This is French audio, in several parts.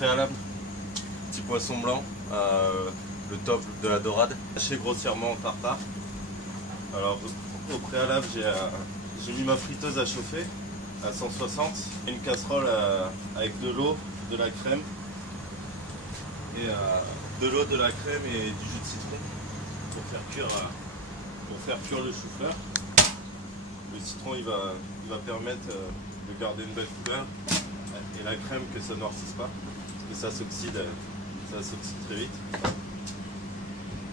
préalable, petit poisson blanc, le top de la dorade, haché grossièrement en tartare. Alors au préalable, j'ai mis ma friteuse à chauffer à 160, une casserole avec de l'eau, de la crème et de l'eau, de la crème et du jus de citron pour faire cuire le chou-fleur. Le citron il va permettre de garder une belle couleur et la crème que ça ne noircisse pas parce que ça s'oxyde très vite.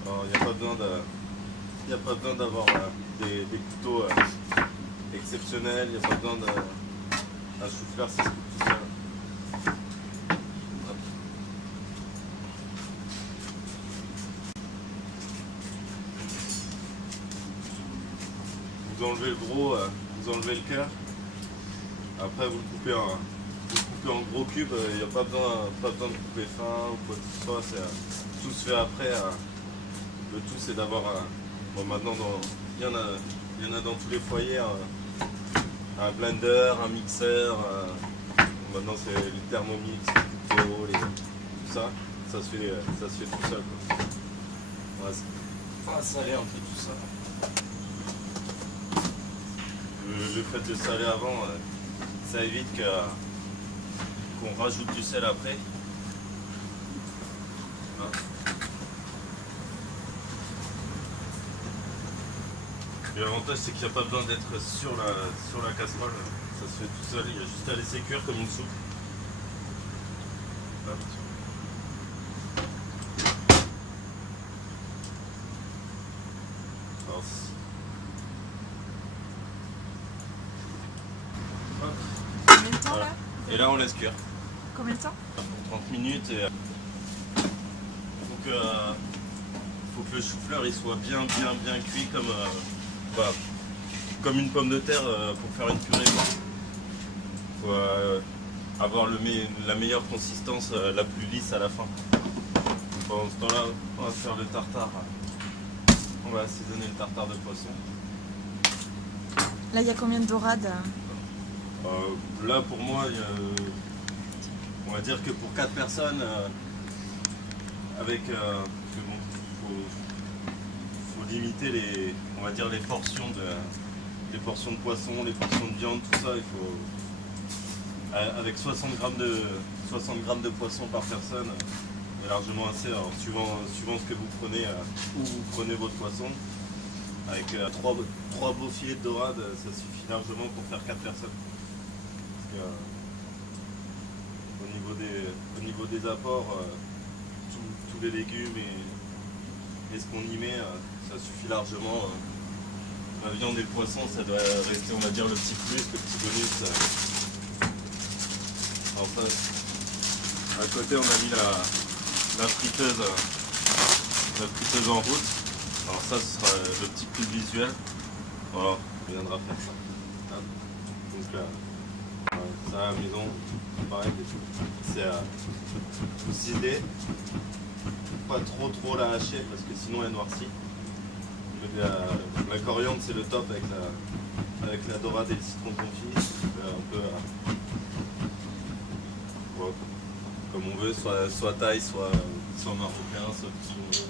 Alors il n'y a pas besoin d'avoir des couteaux exceptionnels, il n'y a pas besoin d'un chou-fleur, ça se coupe tout seul. Vous enlevez le gros, vous enlevez le cœur. Après vous le coupez en gros cubes. Il n'y a pas besoin de couper fin ou quoi que ce soit. Tout se fait après. Le tout c'est d'avoir bon, maintenant il y en a dans tous les foyers un blender, un mixeur. Maintenant c'est les Thermomix, les Cookéo, tout ça. Ça se fait tout seul. On va saler un peu tout ça. Le fait de saler avant, ça évite qu'on rajoute du sel après. Et l'avantage c'est qu'il n'y a pas besoin d'être sur la casserole, ça se fait tout seul, il y a juste à laisser cuire comme une soupe. Combien de temps là? Et là on laisse cuire. Combien de temps? 30 minutes et faut que le chou-fleur il soit bien cuit comme une pomme de terre pour faire une purée. Il faut avoir la meilleure consistance, la plus lisse à la fin. Pendant ce temps-là, on va faire le tartare. On va assaisonner le tartare de poisson. Là, il y a combien de dorades? Là, pour moi, on va dire que pour 4 personnes, avec faut limiter les portions de poisson, les portions de viande, tout ça. Il faut avec 60 grammes de poisson par personne, c'est largement assez. Alors, suivant ce que vous prenez, où vous prenez votre poisson. Avec 3 beaux filets de dorade, ça suffit largement pour faire 4 personnes. Parce que, au niveau des apports, tous les légumes et ce qu'on y met, ça suffit largement. La viande et le poisson, ça doit rester, on va dire, le petit plus, le petit bonus. Alors ça, à côté, on a mis la friteuse en route. Alors ça, ce sera le petit plus visuel. Voilà, on viendra faire ça. Donc ça à la maison, pareil, c'est ciselé. Pas trop la hacher parce que sinon elle noircit. La coriandre c'est le top avec la dorade et le citron confit. Un peu voilà, comme on veut, soit thaï, soit marocain, soit petit on veut.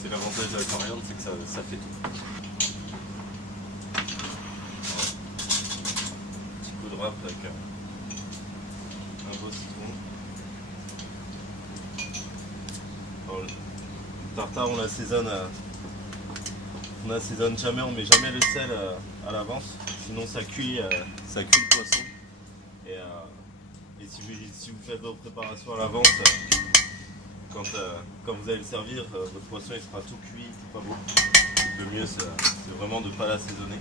C'est l'avantage de la coriandre, c'est que ça fait tout. Voilà. Petit coup de râpe avec un beau citron. Alors, le tartare on assaisonne jamais, on met jamais le sel à l'avance, sinon ça cuit le poisson. Et si vous faites vos préparations à l'avance, quand vous allez le servir, votre poisson il sera tout cuit, tout pas beau. Le mieux c'est vraiment de ne pas l'assaisonner.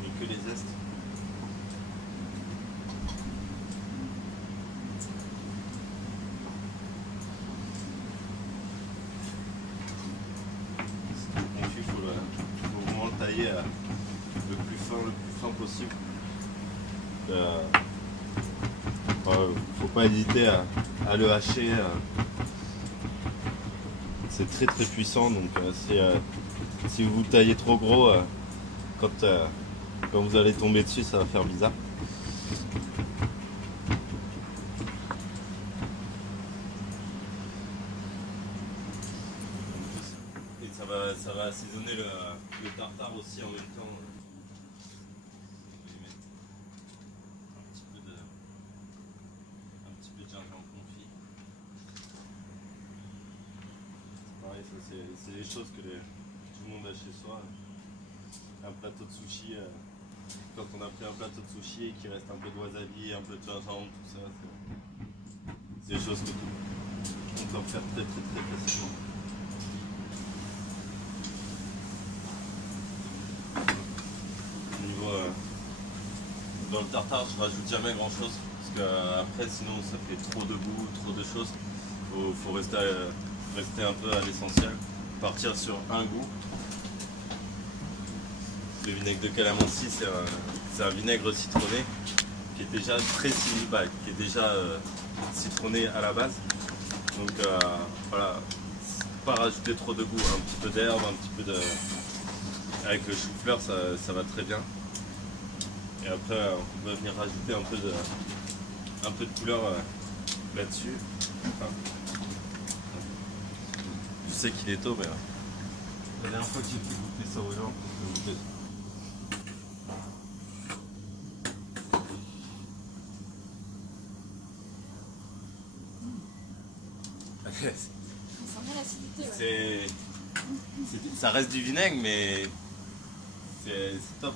Mais que les zestes. Il faut vraiment le tailler le plus fin possible. Faut pas hésiter à le hacher. C'est très puissant, donc si vous taillez trop gros, quand vous allez tomber dessus, ça va faire bizarre. va assaisonner le tartare aussi en même temps. Je vais mettre un petit peu de gingembre confit. Pareil, ça c'est les choses que tout le monde a chez soi. Un plateau de sushi, quand on a pris un plateau de sushi et qu'il reste un peu de wasabi, un peu de gingembre, tout ça, c'est des choses que on peut faire très facilement. Au niveau, dans le tartare, je rajoute jamais grand chose parce que après sinon ça fait trop de goût, trop de choses. Faut rester un peu à l'essentiel, partir sur un goût. Le vinaigre de calamansi, c'est un vinaigre citronné qui est déjà qui est déjà citronné à la base. Donc voilà, pas rajouter trop de goût, un petit peu d'herbe, un petit peu de... Avec le chou-fleur, ça va très bien. Et après, on va venir rajouter un peu de couleur là-dessus. Enfin, je sais qu'il est tôt, mais la dernière fois que j'ai fait goûter ça aux gens, je vais Ça sent bien l'acidité. Ça reste du vinaigre, mais c'est top.